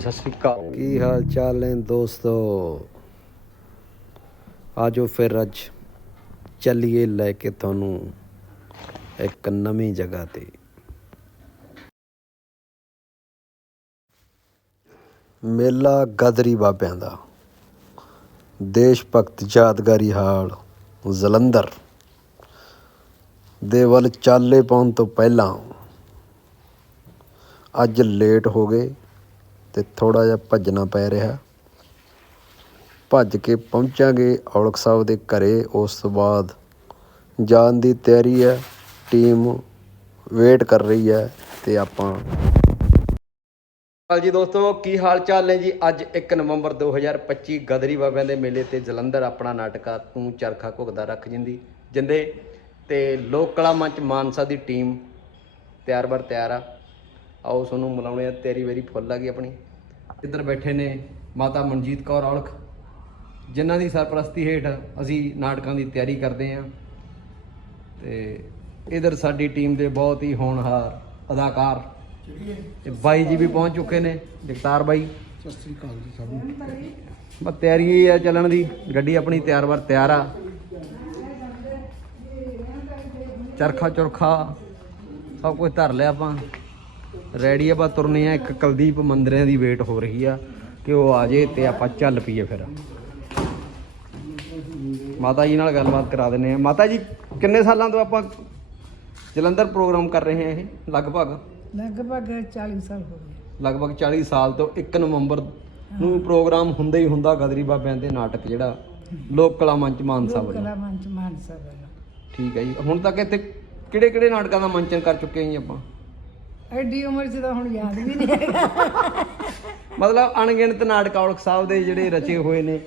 ਸਤਿ ਸ਼੍ਰੀ ਅਕਾਲ। ਕੀ ਹਾਲ ਚਾਲ ਨੇ ਦੋਸਤੋ? ਆਜੋ ਫਿਰ ਅੱਜ ਚੱਲੀਏ ਲੈ ਕੇ ਤੁਹਾਨੂੰ ਇੱਕ ਨਵੀਂ ਜਗ੍ਹਾ ਤੇ। ਮੇਲਾ ਗਦਰੀ ਬਾਬਿਆਂ ਦਾ। ਦੇਸ਼ ਭਗਤ ਯਾਦਗਾਰੀ ਹਾਲ, ਜਲੰਧਰ। ਦੇ ਵੱਲ ਚਾਲੇ ਪਾਉਣ ਤੋਂ ਪਹਿਲਾਂ ਅੱਜ ਲੇਟ ਹੋ ਗਏ। ਤੇ ਥੋੜਾ ਜਿਹਾ ਭੱਜਣਾ ਪੈ ਰਿਹਾ। ਭੱਜ ਕੇ ਪਹੁੰਚਾਂਗੇ ਔਲਖ ਸਾਹਿਬ ਦੇ ਘਰੇ। ਉਸ ਤੋਂ ਬਾਅਦ ਜਾਣ ਦੀ ਤਿਆਰੀ ਹੈ। ਟੀਮ ਵੇਟ ਕਰ ਰਹੀ ਹੈ ਤੇ ਆਪਾਂ ਹਾਲ ਜੀ ਦੋਸਤੋ, ਕੀ ਹਾਲ ਚਾਲ ਨੇ ਜੀ? ਅੱਜ 1 ਨਵੰਬਰ 2025 ਗਦਰੀ ਬਾਬਿਆਂ ਦੇ ਮੇਲੇ ਤੇ ਜਲੰਧਰ ਆਪਣਾ ਨਾਟਕਾ ਤੂੰ ਚਰਖਾ ਘੁਗਦਾ ਰੱਖ ਜਿੰਦੀ, ਜਿੰਦੇ ਤੇ ਲੋਕ ਕਲਾ ਮੰਚ ਮਾਨਸਾ ਦੀ ਟੀਮ ਤਿਆਰ ਬਰ ਤਿਆਰ ਆ। ਆਓ ਤੁਹਾਨੂੰ ਮਿਲਾਉਣੇ ਆ। ਤੇਰੀ ਵੇਰੀ ਫੁੱਲ ਆ ਗਈ ਆਪਣੀ। ਇੱਧਰ ਬੈਠੇ ਨੇ ਮਾਤਾ ਮਨਜੀਤ ਕੌਰ ਔਲਖ, ਜਿਨ੍ਹਾਂ ਦੀ ਸਰਪ੍ਰਸਤੀ ਹੇਠ ਅਸੀਂ ਨਾਟਕਾਂ ਦੀ ਤਿਆਰੀ ਕਰਦੇ ਹਾਂ। ਤੇ ਇਧਰ ਸਾਡੀ ਟੀਮ ਦੇ ਬਹੁਤ ਹੀ ਹੋਣਹਾਰ ਅਦਾਕਾਰ ਤੇ ਬਾਈ ਜੀ ਵੀ ਪਹੁੰਚ ਚੁੱਕੇ ਨੇ, ਜਗਤਾਰ ਬਾਈ। ਸਤਿ ਸ੍ਰੀ ਅਕਾਲ ਜੀ ਸਭ ਨੂੰ ਬਸ ਤਿਆਰੀ ਹੀ ਆ ਚੱਲਣ ਦੀ, ਗੱਡੀ ਆਪਣੀ ਤਿਆਰ ਵਰ ਤਿਆਰ ਆ। ਚਰਖਾ ਚੁਰਖਾ ਸਭ ਕੁਝ ਧਰ ਲਿਆ ਆਪਾਂ। ਰੈਡੀ ਆਪਾਂ ਤੁਰਨੇ ਆ। ਇੱਕ ਕੁਲਦੀਪ ਮੰਦਰਿਆਂ ਦੀ ਵੇਟ ਹੋ ਰਹੀ ਆ ਕਿ ਉਹ ਆ ਜੇ ਤੇ ਆਪਾਂ ਚੱਲ ਪਈਏ ਫਿਰ। ਮਾਤਾ ਜੀ ਨਾਲ ਗੱਲਬਾਤ ਕਰਾ ਦਿੰਨੇ ਆ। ਮਾਤਾ ਜੀ ਕਿੰਨੇ ਸਾਲਾਂ ਤੋਂ ਆਪਾਂ ਜਲੰਧਰ ਪ੍ਰੋਗਰਾਮ ਕਰ ਰਹੇ ਆ ਇਹ? ਲਗਭਗ? ਲਗਭਗ 40 ਸਾਲ ਹੋ ਗਏ। ਲਗਭਗ 40 ਸਾਲ ਤੋਂ 1 ਨਵੰਬਰ ਨੂੰ ਪ੍ਰੋਗਰਾਮ ਹੁੰਦਾ ਹੀ ਹੁੰਦਾ ਗਦਰੀ ਬਾਬਿਆਂ ਦੇ ਨਾਟਕ ਜਿਹੜਾ ਲੋਕ ਕਲਾ ਮੰਚ ਮਾਨਸਾ ਵੱਲੋਂ। ਕਲਾ ਮੰਚ ਮਾਨਸਾ ਵਾਲਾ। ਠੀਕ ਹੈ ਜੀ। ਹੁਣ ਤੱਕ ਇੱਥੇ ਕਿਹੜੇ ਕਿਹੜੇ ਨਾਟਕਾਂ ਦਾ ਮੰਚਨ ਕਰ ਚੁੱਕੇ ਹਾਂ ਜੀ ਆਪਾਂ? ਐਡੀ ਉਮਰ 'ਚ ਤਾਂ ਹੁਣ ਯਾਦ ਵੀ ਨਹੀਂ ਹੈਗਾ। ਮਤਲਬ ਅਣਗਿਣਤ ਨਾਟਕ ਔਲਖ ਸਾਹਿਬ ਦੇ ਜਿਹੜੇ ਰਚੇ ਹੋਏ ਨੇ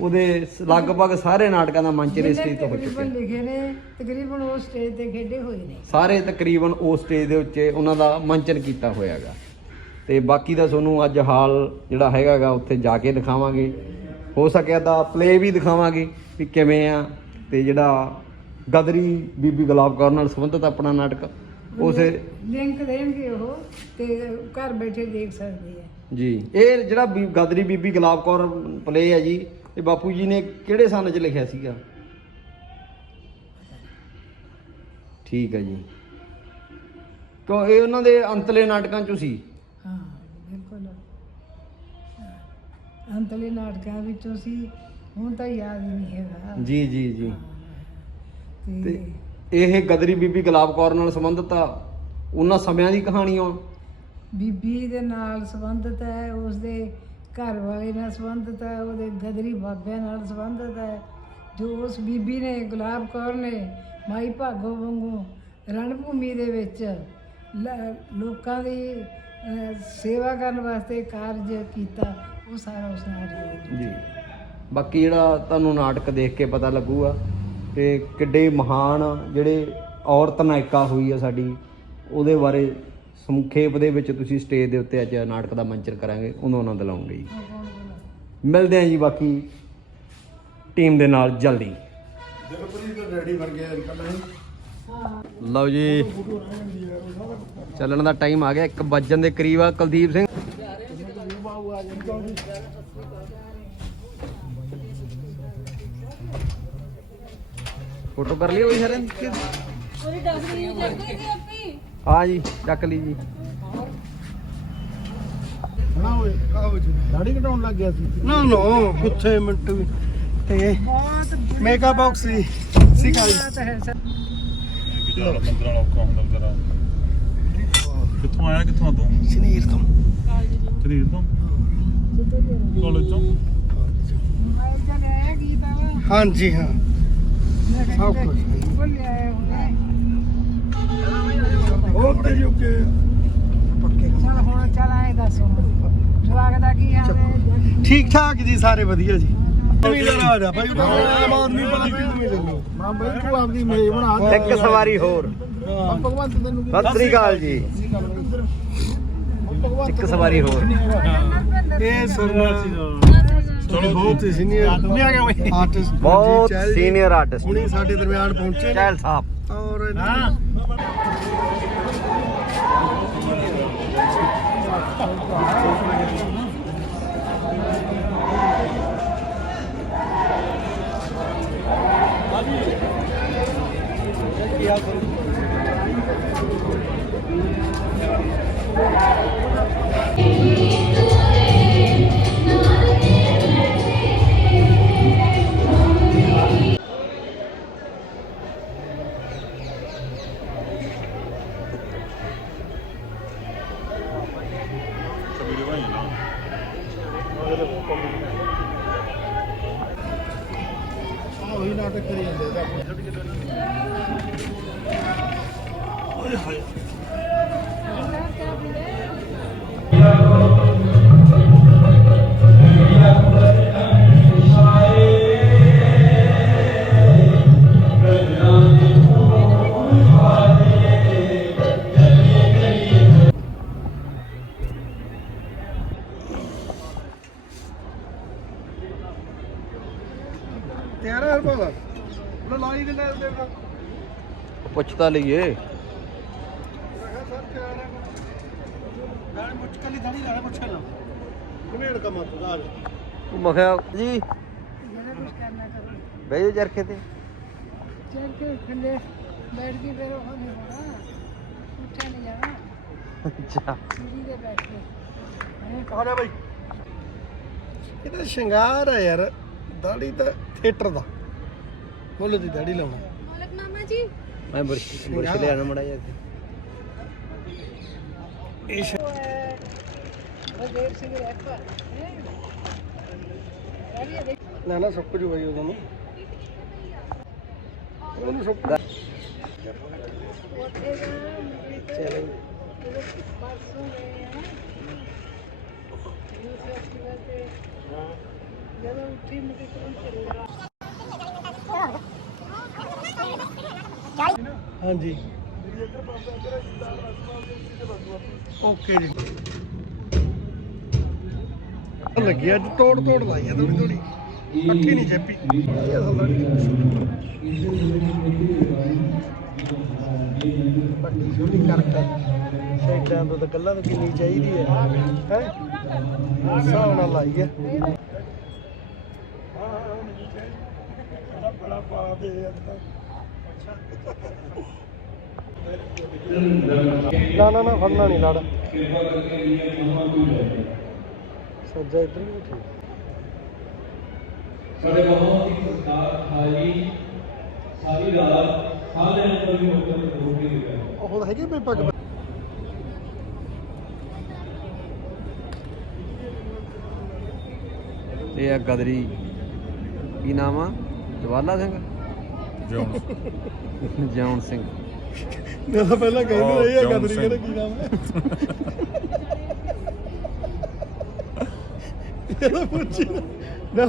ਉਹਦੇ ਲਗਭਗ ਸਾਰੇ ਨਾਟਕਾਂ ਦਾ ਮੰਚਨ ਇਸ ਸਟੇਜ ਤੋਂ ਹੋ ਚੁੱਕਿਆ। ਤਕਰੀਬਨ ਲਿਖੇ ਨੇ ਤਕਰੀਬਨ ਉਹ ਸਟੇਜ ਤੇ ਖੇਡੇ ਹੋਏ ਨੇ। ਸਾਰੇ ਤਕਰੀਬਨ ਉਸ ਸਟੇਜ ਦੇ ਉੱਤੇ ਉਹਨਾਂ ਦਾ ਮੰਚਨ ਕੀਤਾ ਹੋਇਆਗਾ ਤੇ ਬਾਕੀ ਦਾ ਤੁਹਾਨੂੰ ਅੱਜ ਹਾਲ ਜਿਹੜਾ ਹੈਗਾਗਾ ਉੱਥੇ ਜਾ ਕੇ ਦਿਖਾਵਾਂਗੇ। ਹੋ ਸਕਿਆ ਤਾਂ ਪਲੇ ਵੀ ਦਿਖਾਵਾਂਗੇ ਵੀ ਕਿਵੇਂ ਆ। ਤੇ ਜਿਹੜਾ ਗਦਰੀ ਬੀਬੀ ਗੁਲਾਬ ਕੌਰ ਨਾਲ ਸੰਬੰਧਿਤ ਆਪਣਾ ਨਾਟਕ। ਉਸੇ ਲਿੰਕ ਦੇਣਗੇ ਉਹ ਤੇ ਘਰ ਬੈਠੇ ਦੇਖ ਸਕਦੇ ਆ। ਜੀ। ਇਹ ਜਿਹੜਾ ਬੀ- ਗਦਰੀ ਬੀਬੀ ਗੁਲਾਬ ਕੌਰ ਪਲੇ ਹੈ ਜੀ ਇਹ ਬਾਪੂ ਜੀ ਨੇ ਕਿਹੜੇ ਸਾਲ 'ਚ ਲਿਖਿਆ ਸੀਗਾ? ਠੀਕ ਹੈ ਜੀ। ਕਿਉਂ ਇਹ ਉਹਨਾਂ ਦੇ ਅੰਤਲੇ ਨਾਟਕਾਂ 'ਚੋਂ ਸੀ? ਹਾਂ ਬਿਲਕੁਲ। ਅੰਤਲੇ ਨਾਟਕਾਂ ਵਿੱਚੋਂ ਸੀ ਹੁਣ ਤਾਂ ਯਾਦ ਹੀ ਨਹੀਂ ਹੈਗਾ। ਜੀ ਜੀ ਜੀ। ਤੇ ਤੇ ਇਹ ਗਦਰੀ ਬੀਬੀ ਗੁਲਾਬ ਕੌਰ ਨਾਲ ਸੰਬੰਧਿਤ ਆ ਉਹਨਾਂ ਸਮਿਆਂ ਦੀ ਕਹਾਣੀ ਆ। ਬੀਬੀ ਦੇ ਨਾਲ ਸੰਬੰਧਿਤ ਹੈ ਉਸ ਦੇ ਘਰ ਵਾਲੇ ਨਾਲ ਸੰਬੰਧਿਤ ਹੈ ਉਹਦੇ ਗਦਰੀ ਬਾਬਿਆਂ ਨਾਲ ਸੰਬੰਧਿਤ ਹੈ ਜੋ ਉਸ ਬੀਬੀ ਨੇ ਗੁਲਾਬ ਕੌਰ ਨੇ ਮਾਈ ਭਾਗੋ ਵਾਂਗੂ ਰਣ ਭੂਮੀ ਦੇ ਵਿੱਚ ਲੋਕਾਂ ਦੀ ਸੇਵਾ ਕਰਨ ਵਾਸਤੇ ਕਾਰਜ ਕੀਤਾ ਉਹ ਸਾਰਾ ਉਸ ਦੇ ਜੀ। ਬਾਕੀ ਜਿਹੜਾ ਤੁਹਾਨੂੰ ਨਾਟਕ ਦੇਖ ਕੇ ਪਤਾ ਲੱਗੂਗਾ ਕਿ ਕਿੱਡੇ ਮਹਾਨ ਜਿਹੜੇ ਔਰਤ ਨਾਇਕਾ ਹੋਈ ਆ ਸਾਡੀ ਉਹਦੇ ਬਾਰੇ ਸੰਖੇਪ ਦੇ ਵਿੱਚ ਤੁਸੀਂ ਸਟੇਜ ਦੇ ਉੱਤੇ ਅੱਜ ਨਾਟਕ ਦਾ ਮੰਚਨ ਕਰਾਂਗੇ ਉਦੋਂ ਆਨੰਦ ਲਾਉਂਗੇ ਜੀ। ਮਿਲਦੇ ਆਂ ਜੀ ਬਾਕੀ ਟੀਮ ਦੇ ਨਾਲ ਜਲਦੀ। ਲਓ ਜੀ ਚੱਲਣ ਦਾ ਟਾਈਮ ਆ ਗਿਆ 1 ਵਜਣ ਦੇ ਕਰੀਬ ਆ ਕੁਲਦੀਪ ਸਿੰਘ। ਫੋਟੋ ਕਰ ਲਈ ਹੋਈ ਸਾਰੇ ਹਾਂ ਜੀ ਚੱਕ ਲਈ ਜੀ। ਨਾ ਓਏ ਕਾਹੋ ਜੀ। ਦਾੜੀ ਕਟਾਉਣ ਲੱਗ ਗਿਆ ਸੀ। ਨਾ ਨਾ ਕਿੱਥੇ ਮਿੰਟ ਵੀ। ਤੇ ਮੇਕਅਪ ਬਾਕਸ ਸੀ। ਸੀ ਕਾਲੀ ਕਿੱਥੋਂ ਆਇਆ ਕਿੱਥੋਂ ਤੂੰ? ਸ਼ਨੀਰ ਤੋਂ। ਸਰੀਰ ਤੋਂ? ਕਾਲਜ ਤੋਂ? ਹਾਂਜੀ ਹਾਂ। ਸਭ ਕੁਝ ਉਹ ਤੇ ਜੋ ਕਿ ਚਲ ਹੁਣ ਚਲ ਆਏ ਦੱਸ ਹੁਣ। ਜਵਾਕ ਦਾ ਕੀ ਹਾਲ ਹੈ? ਠੀਕ ਠਾਕ ਜੀ ਸਾਰੇ ਵਧੀਆ ਜੀ। ਇੱਕ ਸਵਾਰੀ ਹੋਰ। ਸਤਿ ਸ੍ਰੀ ਅਕਾਲ ਜੀ। ਇੱਕ ਸਵਾਰੀ ਹੋਰ। ਇਹ ਸਰ ਚਲੋ ਬਹੁਤ ਸੀਨੀਅਰ ਆਰਟਿਸਟ ਬਹੁਤ ਸੀਨੀਅਰ ਆਰਟਿਸਟ ਹੁਣੀ ਸਾਡੇ ਦਰਮਿਆਨ ਪਹੁੰਚੇ ਨੇ। ਚਹਿਲ ਸਾਹਿਬ। ਔਰ ਹਾਂ। ਕੀ ਪੁੱਛਤਾ ਲਈਏ। ਮੈਂ ਆ ਕਿਹਾ ਜੀ। ਕੁਝ ਕਰਨਾ ਕਰੋ ਬਹਿ ਜਾ ਚਰਖੇ ਤੇ। ਚੱਲ ਕੇ ਖੰਡੇ ਬੈਠ ਕੇ ਫਿਰ ਉਹ ਨਹੀਂ ਹੋਣਾ ਉੱਠਿਆ ਨਹੀਂ ਜਾਣਾ ਅੱਛਾ। ਸੀੜੀ ਤੇ ਬੈਠ ਕੇ ਹੈਂ? ਆ ਜਾ ਬਾਈ ਇਹ ਤਾਂ ਸ਼ਿੰਗਾਰ ਹੈ ਯਾਰ ਦਾੜੀ ਤਾਂ ਥੀਏਟਰ ਦਾ। ਮੁੱਲ ਦੀ ਦਾੜੀ ਲਾਉਣਾ। ਮੈਂ ਬੁਰਸ਼ ਬੁਰਸ਼ ਲਿਆਣਾ ਮੜਾ ਜਾ ਇਹ ਸ਼- ਬਲਦੇਵ ਸਿੰਘ ਰੈਪਰ ਹੈ ਰਾਵੀ ਦੇਖ ਨਾ ਨਾ ਸਭ ਕੁਝ ਉਹਨਾਂ ਨੂੰ ਉਹਨੂੰ ਸਭ ਚਲੋ। ਜਦੋਂ ਉੱਠੀ ਮੁੰਡੇ ਕੋਲ ਚਲੇ ਹਾਂਜੀ। ਓਕੇ ਜੀ। ਲੱਗੀ ਅੱਜ ਤੋੜ ਤੋੜ ਲਾਈ ਆ ਥੋੜੀ ਥੋੜੀ ਅੱਖੀ ਨਹੀਂ ਦਾੜੀ ਪੱਟੀ ਛੋਟੀ ਕਰਕੇ। ਸਾਈਡਾਂ ਤੋਂ ਤਾਂ ਗੱਲਾਂ ਤੋਂ ਕਿੰਨੀ ਚਾਹੀਦੀ ਹੈ ਹੈ? ਹਿਸਾਬ ਨਾਲ ਲਾਈ ਹੈ ਬੜਾ ਪਾ ਦੇ ਨਾ ਨਾ ਨਾ ਫੜਨਾ ਨਹੀਂ ਲੜ। ਸੱਜਾ ਇੱਧਰ ਵੀ ਠੀਕ ਸਾਡੇ ਬਹੁਤ ਹੀ ਸਰਕਾਰ ਖਾਲੀ ਸਾਰੀ ਰਾਤ ਸਾਲੇ ਅੰਦਰ ਵੀ ਹੋਟਲ ਤੇ ਰੋਟੀ ਦੇ ਗਏ ਉਹ ਹੈਗੇ ਵੀ ਪੱਗ ਇਹ ਆ ਗਦਰੀ। ਕੀ ਨਾਮ ਆ? ਜਵਾਲਾ ਸਿੰਘ? ਜਿਉਂ ਜੌਨ ਸਿੰਘ। ਮੈਂ ਤਾਂ ਪਹਿਲਾਂ ਕਹਿੰਦੇ ਉਹ ਰਹੀ ਆ ਜੌਨ ਗਦਰੀ। ਕਹਿੰਦਾ ਕੀ ਨਾਮ ਹੈ? ਇਹਦਾ ਪੁੱਛੀ ਨਾ।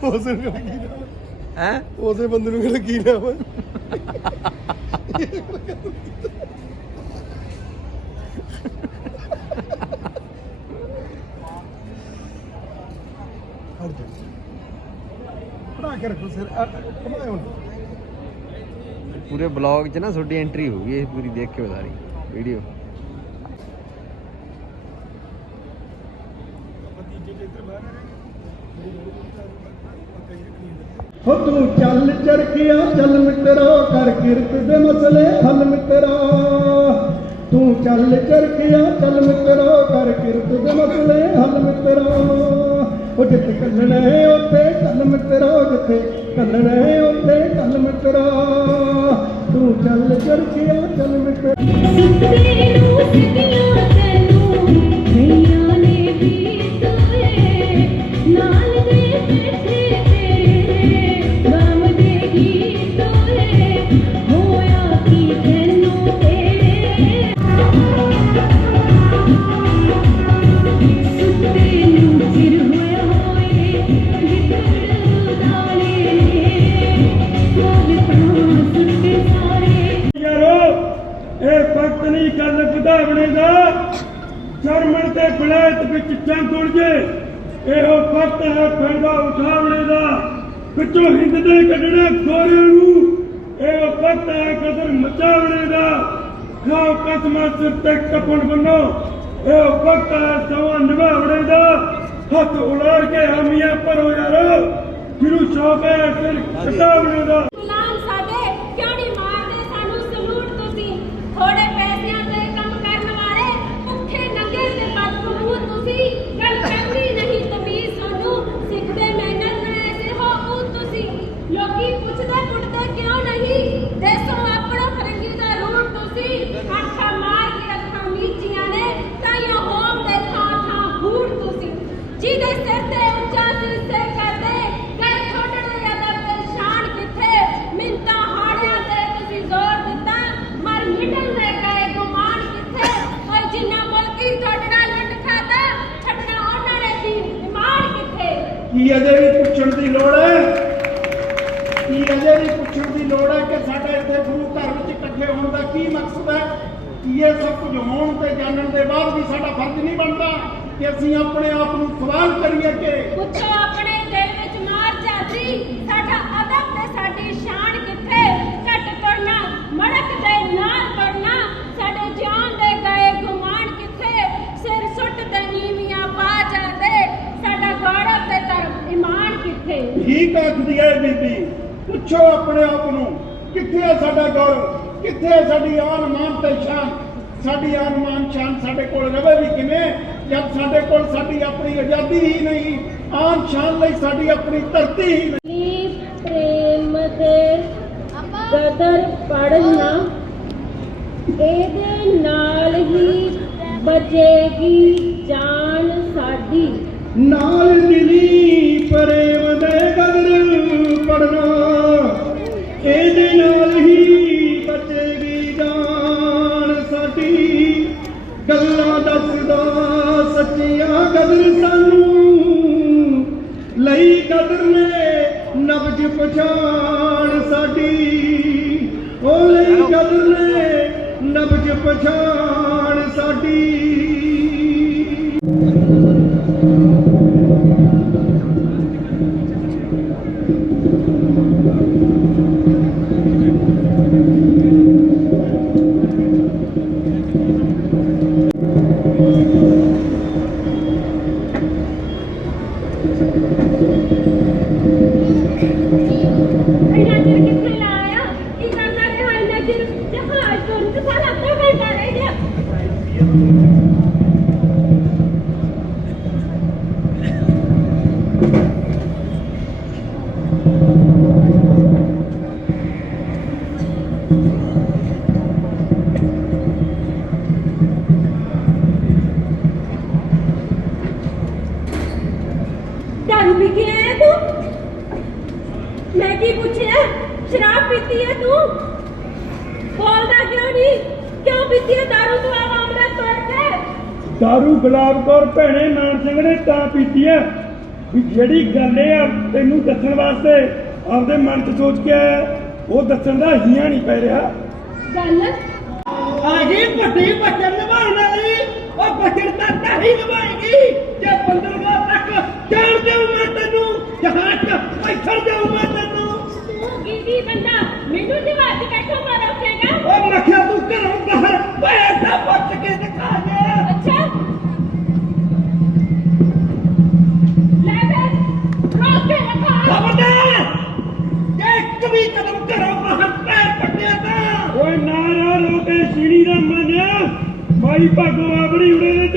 ਤਾਂ ਉਸੇ ਨੂੰ ਕੀ ਨਾਮ ਹੈ? ਹੈ? ਉਸੇ ਬੰਦੇ ਨੂੰ ਕਹਿੰਦਾ ਕੀ ਨਾਮ ਹੈ? ਹਟ ਜਾ। ਪੜਾ ਕੇ ਰੱਖੋ ਸਿਰ ਕਮਾਏ ਹੁਣ ਪੂਰੇ ਬਲੌਗ 'ਚ ਨਾ ਤੁਹਾਡੀ ਐਂਟਰੀ ਹੋਊਗੀ ਇਹ ਪੂਰੀ ਦੇਖਿਓ ਸਾਰੀ ਵੀਡੀਓ ਹੋ ਤੂੰ ਚੱਲ ਚਰਖਿਆ ਚੱਲ ਮਿੱਤਰਾ ਕਰ ਕਿਰਤ ਦੇ ਮਸਲੇ ਹੱਲ ਮਿੱਤਰਾ। ਤੂੰ ਚੱਲ ਚਰਖਿਆ ਚੱਲ ਮਿੱਤਰਾ ਕਰ ਕਿਰਤ ਦੇ ਮਸਲੇ ਹੱਲ ਮਿੱਤਰਾ। ਕੱਲਣੇ ਉੱਥੇ ਕੱਲ ਮਿੱਤਰਾ। ਤੂੰ ਚੱਲ ਚਰਖਿਆ ਚੱਲ ਮਿੱਤਰਾ। ਵਿੱਚੋਂ ਹਿੰਦ ਦੇ ਕੱਢਣੇ ਗੋਰਿਆਂ ਨੂੰ, ਇਹੋ ਵਕਤ ਕਦਰ ਮਚਾਵਣੇ ਦਾ, ਖਾਓ ਕਸਮਾਂ ਸਿਰ ਤੇ ਕਪਣ ਬੰਨੋ। ਇਹ ਵਕਤ ਹੈ ਸਵਾ ਨਿਭਾਵਣੇ ਦਾ, ਹੱਥ ਉਲਾਰ ਕੇ ਹਾਮੀਆਂ ਭਰੋ ਯਾਰੋ। ਗੁਰੂ ਸ਼ੌਕ ਹੈ ਸਿਰ ਕਟਾਵਣੇ ਦਾ। ਕੀ ਇਹ ਸਭ ਕੁਝ ਹੋਣ ਤੇ ਜਾਣਨ ਦੇ ਬਾਅਦ ਵੀ ਸਾਡਾ ਫਰਜ਼ ਨਹੀਂ ਬਣਦਾ ਕਿ ਅਸੀਂ ਆਪਣੇ ਆਪ ਨੂੰ ਸਵਾਲ ਕਰੀਏ ਕਿ ਪੁੱਛੋ ਆਪਣੇ ਦਿਲ ਵਿੱਚ ਮਾਰ ਜਾਦੀ ਸਾਡਾ ਅਦਬ ਤੇ ਸਾਡੀ ਸ਼ਾਨ ਕਿੱਥੇ? ਘਟ ਕਰਨਾ ਮੜਕ ਦੇ ਨਾਲ ਕਰਨਾ ਸਾਡੇ ਜਾਨ ਦੇ ਗਏ ਗੁਮਾਨ ਕਿੱਥੇ? ਸਿਰ ਸੁੱਟ ਤੇ ਨੀਵੀਆਂ ਪਾ ਜਾਂਦੇ। ਸਾਡਾ ਗੌਰਵ ਤੇ ਧਰਮ ਇਮਾਨ ਕਿੱਥੇ? ਠੀਕ ਆਖਦੀ ਹੈ ਬੀਬੀ। ਪੁੱਛੋ ਆਪਣੇ ਆਪ ਨੂੰ ਕਿੱਥੇ ਹੈ ਸਾਡਾ ਗੌਰਵ ਕਿੱਥੇ ਸਾਡੀ ਆਨ ਮਾਨ ਤੇ ਸ਼ਾਨ? ਸਾਡੀ ਆਨ ਮਾਨ ਸ਼ਾਨ ਸਾਡੇ ਕੋਲ ਰਵੇ ਵੀ ਕਿਵੇਂ? ਜਦ ਸਾਡੇ ਕੋਲ ਸਾਡੀ ਆਪਣੀ ਆਜ਼ਾਦੀ ਹੀ ਨਹੀਂ ਆਨ ਸ਼ਾਨ ਲਈ ਸਾਡੀ ਆਪਣੀ ਧਰਤੀ ਹੀ ਨਹੀਂ। ਪ੍ਰੇਮ ਦੇ ਕਦਰ ਪੜਨਾ ਇਹਦੇ ਨਾਲ ਹੀ ਬਚੇਗੀ ਜਾਨ ਸਾਡੀ। ਨਾਲ ਦਿਲੀ ਪ੍ਰੇਮ ਦੇ ਕਦਰ ਪੜਨਾ ਇਹਦੇ ਨਬਜ ਪਛਾਣ ਸਾਡੀ। ਦਾਰੂ ਪੀ ਕੇ ਆਇਆ ਤੂੰ ਮੈਂ ਕੀ ਪੁੱਛਿਆ ਸ਼ਰਾਬ ਪੀਤੀ ਹੈ ਤੂੰ ਬੋਲਦਾ ਕਿਉਂ ਨਹੀਂ ਕਿਉਂ ਪੀਤੀ ਹੈ ਦਾਰੂ ਤੂੰ ਆਵਾਮ ਨਾਲ ਤੋੜ ਕੇ ਦਾਰੂ ਗੁਲਾਬ ਕੌਰ ਭੈਣੇ ਨਾਨ ਸਿੰਘ ਨੇ ਤਾਂ ਪੀਤੀ ਆ ਵੀ ਜਿਹੜੀ ਗੱਲ ਇਹ ਆ ਤੈਨੂੰ ਦੱਸਣ ਵਾਸਤੇ ਆਪਦੇ ਮਨ 'ਚ ਸੋਚ ਕੇ ਆਇਆ ਉਹ ਦੱਸਣ ਦਾ ਹੀਆਂ ਨਹੀਂ ਪੈ ਰਿਹਾ। ਗੱਲ? ਆ ਗਈ ਵੱਡੀ ਬਚਨ ਨਿਭਾਉਣ ਵਾਲੀ ਉਹ ਬਚਨ ਤਾਂ ਤਾਂ ਹੀ ਨਿਭਾਏਗੀ। ਜੇ ਬੰਦਰਗਾਹ ਤੱਕ ਜਾਣ ਦੇਉ ਮੈਂ ਤੈਨੂੰ ਜਹਾਜ਼ 'ਚ ਬੈਠਣ ਦੇਉ ਮੈਂ ਤੈਨੂੰ। ਤੂੰ ਗੀਦੀ ਬੰਦਾ ਮੈਨੂੰ ਜਵਾਬ ਕਿੱਥੋਂ ਮਾਰ ਰੱਖੇਗਾ ਉਹ ਮੱਖਿਆ ਤੂੰ ਘਰੋਂ ਬਾਹਰ ਤਾਂ ਪੁੱਛ ਕੇ ਦਿਖਾ ਦੇ। ਮਾਈ ਭਾਗੋ ਆਪਣੀ ਉੜੇ ਦੇ ਚ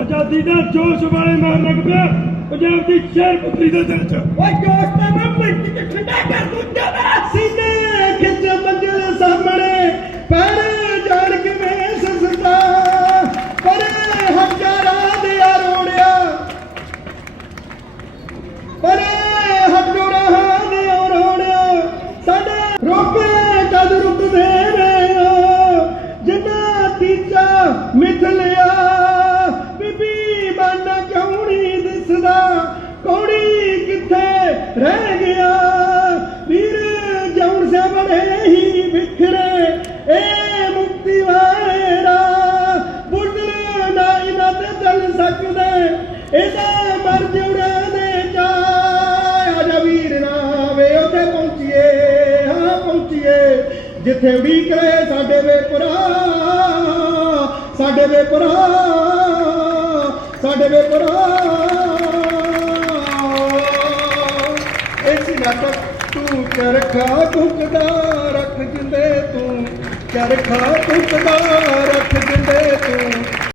ਆਜ਼ਾਦੀ ਦਾ ਜੋਸ਼ ਵਾਲੇ ਮਾਰ ਲੱਗ ਪਿਆ। ਪੰਜਾਬ ਦੀ ਸ਼ਹਿਰ ਪੁੱਤਰੀ ਦੇ ਦਿਲ ਚ। ਓਏ ਜੋਸ਼ ਤਾਂ ਮੈਂ ਮਿੰਟ ਚ ਠੰਡਾ ਕਰ ਦੂੰ ਜਦਾ ਇਹਦਾ ਮਰ ਜੁੜਾ ਦੇ ਜਾ ਆਜਾ ਵੀਰ ਨਾਵੇ ਉੱਥੇ ਪਹੁੰਚੀਏ, ਹਾਂ, ਪਹੁੰਚੀਏ। ਜਿੱਥੇ ਉਡੀਕ ਰਹੇ ਸਾਡੇ ਵੇ ਭਰਾ ਸਾਡੇ ਵੇ ਭਰਾ ਸਾਡੇ ਵੇ ਭਰਾ ਇਸ ਨਾਟਕ, ਤੂੰ ਚਰਖਾ ਕੁਕਦਾ ਰੱਖ ਜਿੰਦੇ ਤੂੰ, ਚਰਖਾ ਕੁੱਕਦਾ ਰੱਖ ਜਿੰਦੇ ਤੂੰ।